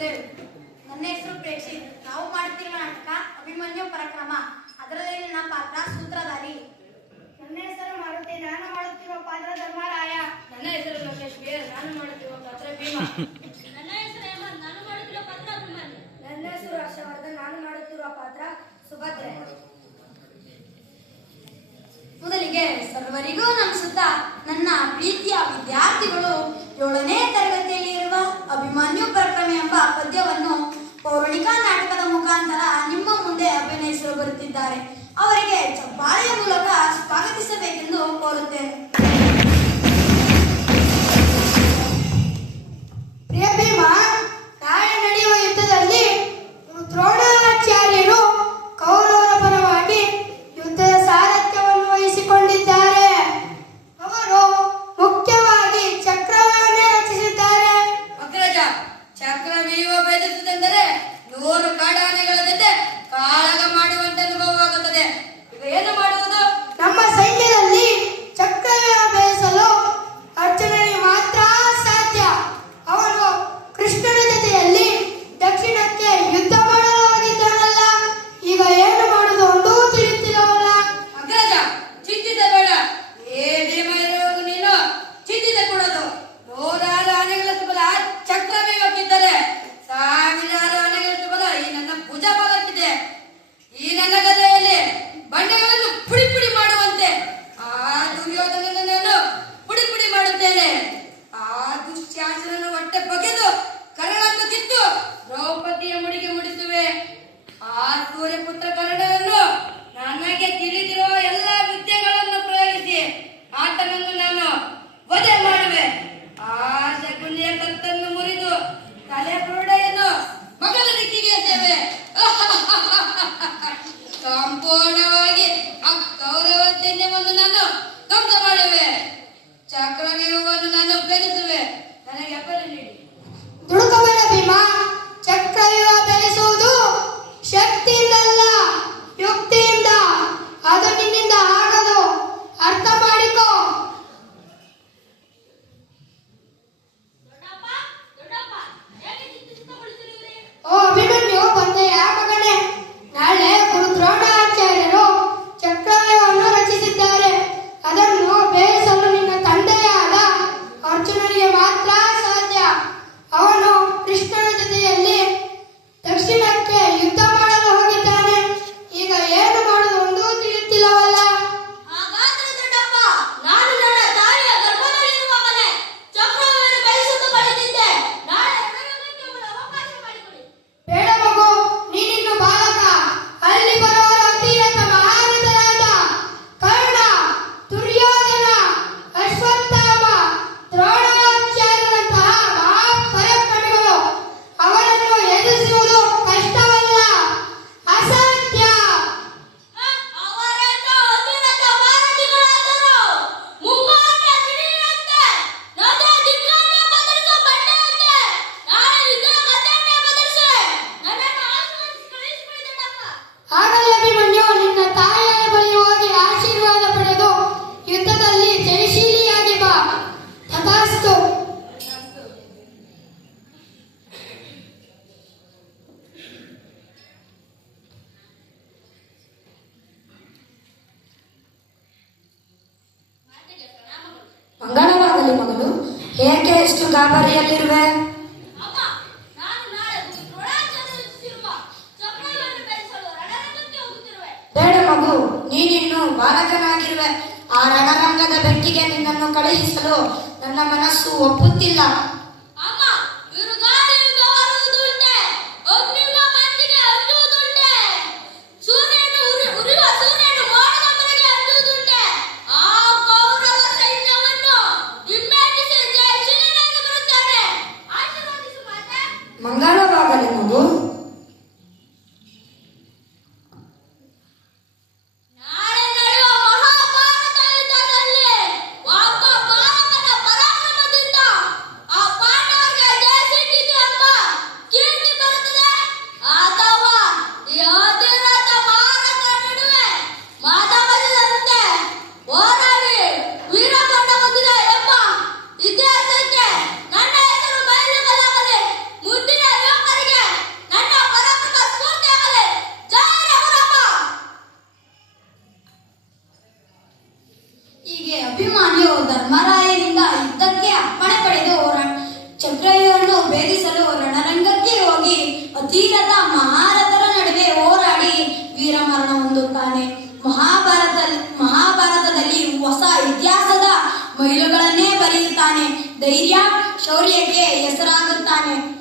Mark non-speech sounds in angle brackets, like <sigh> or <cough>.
ನನ್ನ ಹೆಸರು ಪ್ರೇಕ್ಷಿ. ನಾವು ಮಾಡ್ತಿರುವ ನಾಟಕ ಅಭಿಮನ್ಯು ಪರಕ್ರಮ. ಅದರಲ್ಲಿ ನನ್ನ ಪಾತ್ರ ಸೂತ್ರಧಾರಿ. ನನ್ನ ಹೆಸರು ಮಾರುತಿ. ನಾನು ಮಾಡುತ್ತಿರುವ ಪಾತ್ರ ಧರ್ಮರಾಯ. ನನ್ನ ಹೆಸರು ಲೋಕೇಶ್ ಬೇರ್ ನಾನು ಮಾಡುತ್ತಿರುವ ಪಾತ್ರ ಭೀಮ. <laughs> ನನ್ನ ಹೆಸರು ಹೇಮಂತ್. ನಾನು ಮಾಡುತ್ತಿರುವ ಪಾತ್ರ ಅಭಿಮಾನಿ ನನ್ನ ಹೆಸರು ಹರ್ಷವರ್ಧನ್. ನಾನು ಮಾಡುತ್ತಿರುವ ಪಾತ್ರ ಸುಭದ್ರೆ. ಮೊದಲಿಗೆ ಸರ್ವರಿಗೂ ನಮಿಸುತ್ತಾ ನನ್ನ ಪ್ರೀತಿಯ ವಿದ್ಯಾರ್ಥಿಗಳು ಏಳನೇ ಇವತ್ತೇನೇ ಒಂದು ಏಕೆ ಇಷ್ಟು ಗಾಬರಿಯಲ್ಲಿರುವೆ ಬೇಡ ಮಗು ನೀನಿನ್ನು ಬಾಲಕನಾಗಿರುವೆ. ಆ ರಣರಂಗದ ಬೆಟ್ಟಿಗೆ ನಿನ್ನನ್ನು ಕಳುಹಿಸಲು ನನ್ನ ಮನಸ್ಸು ಒಪ್ಪುತ್ತಿಲ್ಲ. ಮಂಗಳವಾಗಲೆಂಬುದು ಹೀಗೆ ಅಭಿಮಾನಿಯು ಧರ್ಮರಾಯನಿಂದ ಯುದ್ಧಕ್ಕೆ ಅಪ್ಪಣೆ ಪಡೆದು ಚಕ್ರಯ್ಯನ್ನು ಭೇದಿಸಲು ರಣರಂಗಕ್ಕೆ ಹೋಗಿ ಅತೀರದ ಮಹಾರಥರ ನಡುವೆ ಹೋರಾಡಿ ವೀರಮರಣ ಹೊಂದುತ್ತಾನೆ ಮಹಾಭಾರತ ಮಹಾಭಾರತದಲ್ಲಿ ಹೊಸ ಇತಿಹಾಸದ ಮೈಲುಗಳನ್ನೇ ಬರೆಯುತ್ತಾನೆ. ಧೈರ್ಯ, ಶೌರ್ಯಕ್ಕೆ ಹೆಸರಾಗುತ್ತಾನೆ.